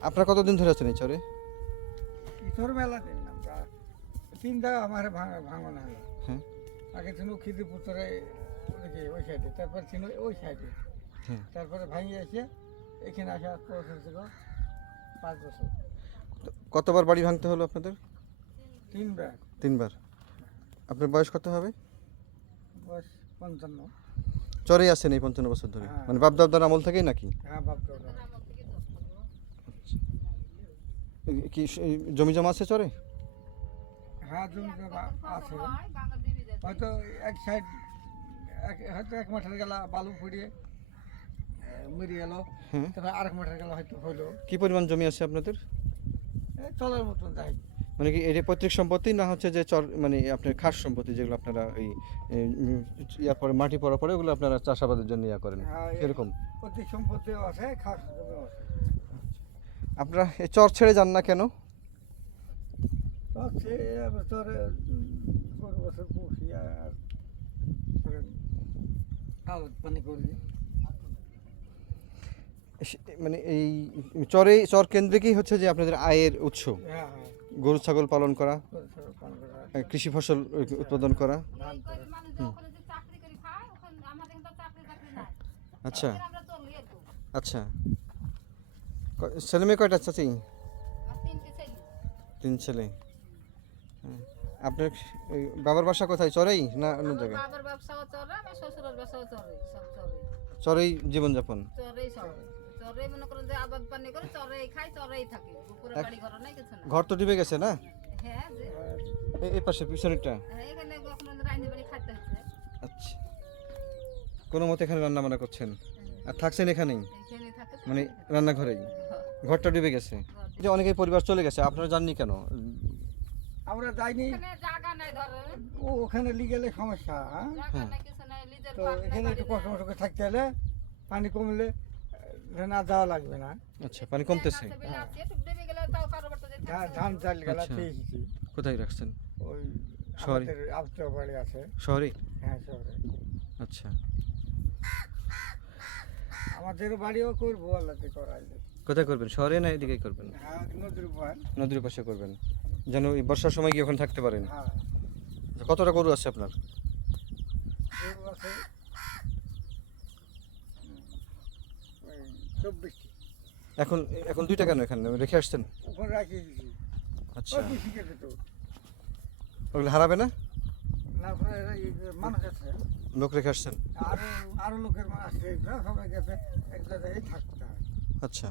আপনার কতদিন ধরে আছেন এই চরে? ইথর মেলা দিন আমরা তিনটা আমার ভাঙন হলো হ্যাঁ। আগে ছিল খিদিপুতরে ওদিকে ওই সাইডে তারপর ছিল ওই সাইডে। হ্যাঁ। তারপরে ভাঙিয়ে এসে এখানে আসা বছর ছিল পাঁচ বছর। কতবার বাড়ি ভাঙতে হলো আপনাদের? তিনবার। তিনবার। আপনার বয়স কত হবে? বয়স পঞ্চান্ন। চরেই আছেন এই পঞ্চান্ন বছর ধরে? হ্যাঁ। মানে বাপ দাদার আমল থেকেই নাকি? হ্যাঁ বাপটা এই- কি জমি জমা আছে চরে? হ্যাঁ জমি জমা আছে। হয়তো এক সাইড এক হয়তো এক মাঠের গেলা বালু ফুড়িয়ে মরে গেল। তারপর আরেক মাঠের গেলা হয়তো হইল। কি পরিমাণ জমি আছে আপনাদের? চলার মতন যাই। মানে কি এটা পৈতৃক সম্পত্তি না হচ্ছে যে চর মানে আপনার খাস সম্পত্তি যেগুলো আপনারা এই ইয়ার পরে মাটি পড়ার পরে ওগুলো আপনারা চাষাবাদের জন্য ইয়া করেন? হ্যাঁ, এরকম প্রতি সম্পত্তিও আছে খাস আছে। আপনারা এই চর ছেড়ে যান না কেন? মানে এই চরে চর কেন্দ্রিকই হচ্ছে যে আপনাদের আয়ের উৎস। হ্যাঁ হ্যাঁ। গরু ছাগল পালন করা কৃষি ফসল উৎপাদন করা। আচ্ছা। একটু আচ্ছা। ছেলে মেয়ে কয়টা চাচি? তিন ছেলে। হ্যাঁ। আপনার বাবার বাসা কোথায়? চরেই না অন্য জায়গায়? চরেই জীবনযাপন? ঘর তো ডুবে গেছে না? হ্যাঁ এই পাশে পিছনেরটা? হ্যাঁ, আচ্ছা। কোনো মতে এখানে রান্না বান্না করছেন আর থাকছেন এখানেই? মানে রান্নাঘরেই? ঘরটা ডুবে গেছে। যে অনেকেই পরিবার চলে গেছে আপনারা জাননি কেন? আমরা যাইনি। জায়গা নাই ধরে ও ওখানে লিগেলে সমস্যা হ্যাঁ? নিজের তো এখানে একটু কষ্ট। মষ্ট করে থাকতে হলে পানি কমলে না যাওয়া লাগবে না। আচ্ছা পানি কমতেছে? ধান চাল গেলা আচ্ছা। কোথায় রাখছেন? ওই শহরে? আমাদের বাড়ি আছে। শহরে? হ্যাঁ শহরে। আচ্ছা। আমাদের বাড়িও করব আল্লাহতে করাইলে। কোথায় করবেন? শহরে না এদিকেই করবেন? নদীর পাশে করবেন। যেন এই বর্ষার সময় গিয়ে ওখানে থাকতে পারেন। হ্যাঁ কতটা গরু আছে আপনার? এখন এখন দুইটা কেন এখানে? রেখে আসছেন? আচ্ছা। ওগুলো হারাবে না? লোক রেখে আসছেন? আরও লোকের আছে সবাই গেছে এক জায়গায় থাকতে হয়। আচ্ছা।